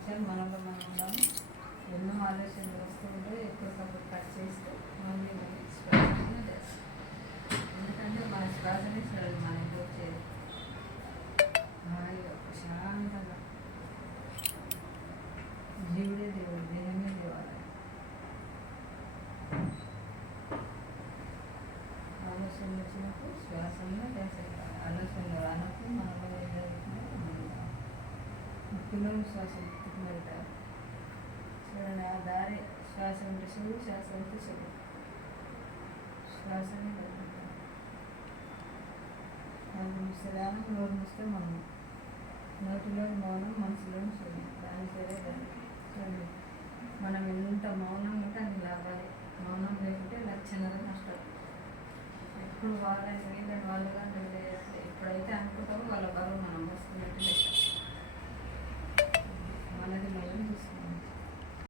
నిమిషాలు మనలో మనం ఉన్నాము. ఎన్నో ఆలోచనలు వస్తూ ఉంటే ఎప్పటికప్పుడు కట్ చేస్తే మళ్ళీ శ్వాసనే చేస్తాం. ఎందుకంటే మన శ్వాసనే మనకి వచ్చేది హాయిగా ప్రశాంతంగా. జీవుడే దేవుడు, దేహమే దేవాలయం. ఆలోచనలు వచ్చినప్పుడు శ్వాసంలో చేసేయాలి. ఆలోచనలు రానప్పుడు మనలో ఏం జరుగుతుందో ముక్కులో శ్వాస ముక్కుకు వెళ్తారు. చూడండి, ఆ దారి శ్వాస ఉంటే శివుడు, శ్వాస ఉంటే శివుడు. శ్వాసని కలుగుతాం. నోరు మూస్తే దానం, నోరు మూస్తే మౌనం. నోటిలో మౌనం, మనసులోని శూన్యం. దాని సరే దాన్ని చూడండి. మనం ఎంత మౌనం ఉంటే అన్ని లాభాలే. మౌనం లేకుంటే లక్షణాలు నష్టాలు. ఎప్పుడు వాళ్ళని వీళ్ళని వాళ్ళుగా ఎప్పుడైతే అనుకుంటామో వాళ్ళ బరువు మనం వస్తున్నట్టు లెక్క.